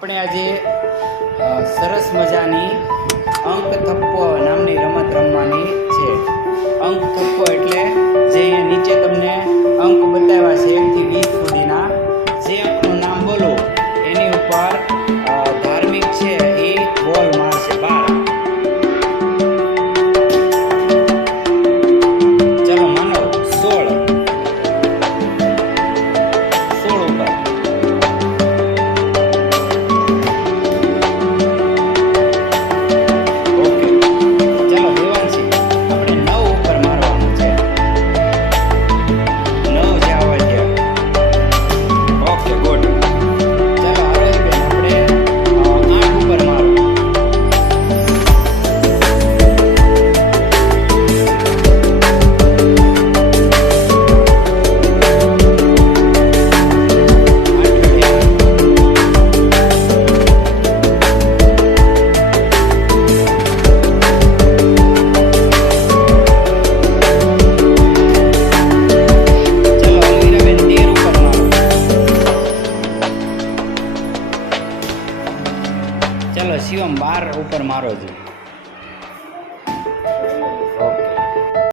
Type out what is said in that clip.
આપણે આજે સરસ મજાની અંક થપ્પો નામની રમત રમવાની છે. અંક થપ્પો એટલે જે અહીંયા નીચે તમને અંક બતાવ્યા છે 1 થી 20 સુધીના. જે અંકનું નામ બોલો એની ઉપર ધાર્મિક છે એ બોલ મારશે 12. ચલો માનો 16 ઉપર ચલો શિવમ 12 ઉપર મારો છું.